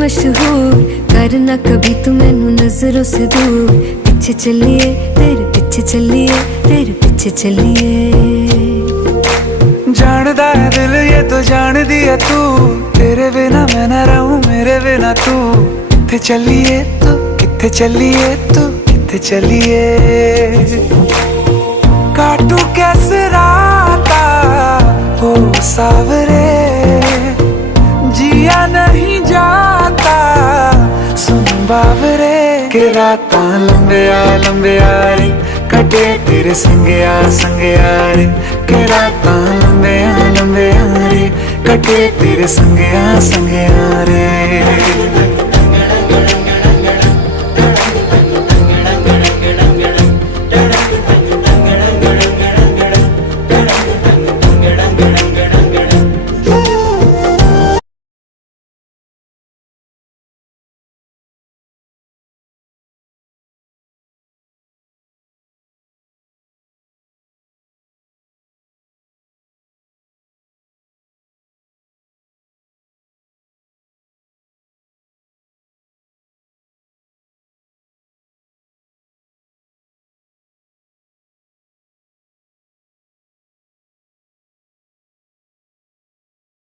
मशहूर, करना कभी तू मैनू नजरों से दूर। पीछे चलिए तेरे पीछे चलिए, तेरे पीछे चलिए। जानदा है दिल ये तो जान दिया तू, तेरे बिना मैं ना रहूं मेरे बिना तू। किथे चलिए तू, किथे चलिए तू, किथे चलिए। काटू कैसे राता हो सावरे, जिया नहीं जाता सुन बावरे। के रातां लंबिया लंबिया रे, कटे तेरे संगया संगया रे। के रातां लंबिया लंबिया रे, कटे तेरे संगया संगया रे।